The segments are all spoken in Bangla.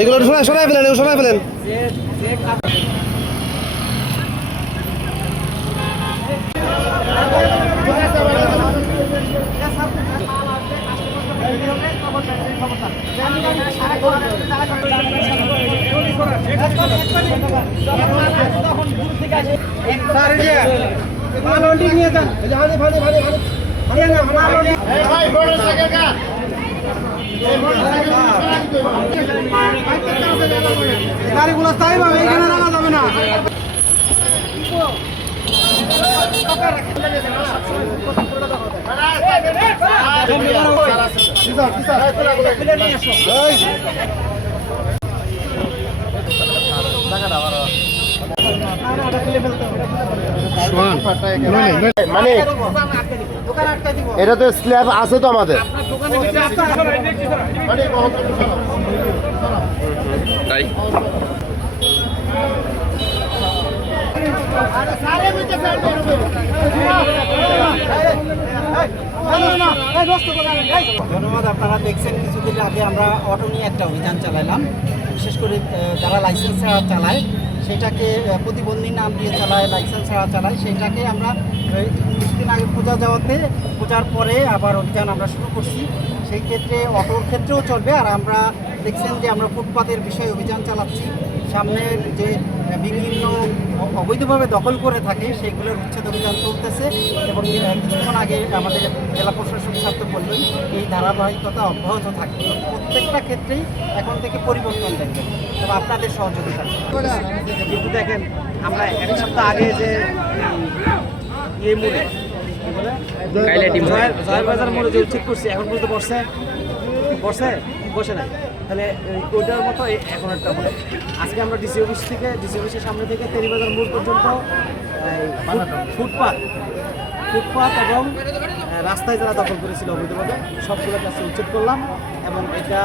এগুলো সরাই সরাই ফেলেন এগুলো সরাই ফেলেন। গাড়িগুলো পাবে এখানে রাখা যাবে না। মানে এটা তো স্ল্যাব আছে তো আমাদের। তাই? ধন্যবাদ আপনারা দেখছেন কিছুদিন আগে আমরা অটো নিয়ে একটা অভিযান চালাইলাম। বিশেষ করে যারা লাইসেন্স ছাড়া চালায় সেটাকে প্রতিবন্ধী নাম দিয়ে চালায় লাইসেন্স ছাড়া চালায়, সেটাকে আমরা কিছুদিন আগে পূজা যাওয়াতে পূজার পরে আবার অভিযান আমরা শুরু করছি। সেই ক্ষেত্রে অটোর ক্ষেত্রেও চলবে, আর আমরা দেখছেন যে আমরা ফুটপাতের বিষয়ে অভিযান চালাচ্ছি। সামনের যে বিভিন্ন অবৈধভাবে দখল করে থাকে সেইগুলোর উচ্ছেদ অভিযান চলতেছে এবং কিছুক্ষণ আগে আমাদের জেলা প্রশাসক ছাত্র বললেন এই ধারাবাহিকতা অব্যাহত থাকবে। প্রত্যেকটা ক্ষেত্রেই এখন থেকে পরিবর্তন দেখবে তবে আপনাদের সহযোগিতা। কিন্তু দেখেন আমরা এক সপ্তাহ আগে যে ইয়ে মোড়ে জয়ের- জয়ের বাজার মোড়ে যে উচ্ছেদ করছি এখন পর্যন্ত বসছে বসে? বসে নাই। তাহলে ওইটার মতো এখন একটা হবে। আজকে আমরা ডিসি অফিস থেকে ডিসি অফিসের সামনে থেকে তেরিবাজার মোড় পর্যন্ত এই ফুট- ফুটপাত ফুটপাত এবং রাস্তায় যারা দখল করেছিল অবৈধভাবে সবগুলোর কাছে উচ্ছেদ করলাম এবং এটা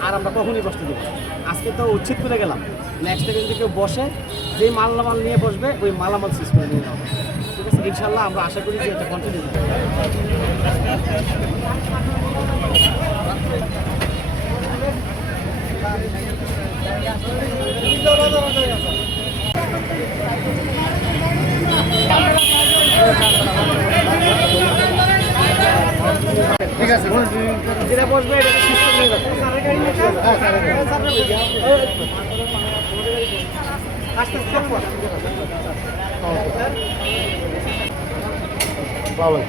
আর আমরা কখনই বসতে দেবো আজকে তো উচ্ছেদ করে গেলাম। নেক্সট টাইম যদি কেউ বসে যেই মালামাল নিয়ে বসবে ওই মালামাল শেষ করে নিয়ে হবে। ঠিক আছে? ইনশাল্লাহ আমরা আশা করি যে এটা কন্টিনিউ ঠিক আছে যেটা বসবে এটা সিস্টেম নিয়ে যাবে আস্তে আস্তে চলবো। পাবেন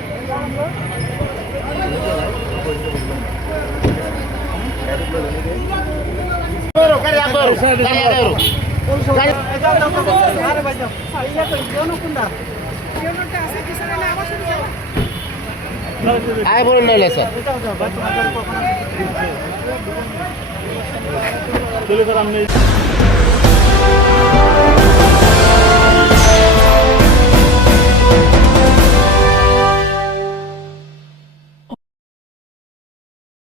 এই যাও, যাও, যাও, যাও। আরে ভাই যাও। ইয়া কই, যেও কোনটা? আয় বলুন নাহলে স্যার চলে স্যার আমি।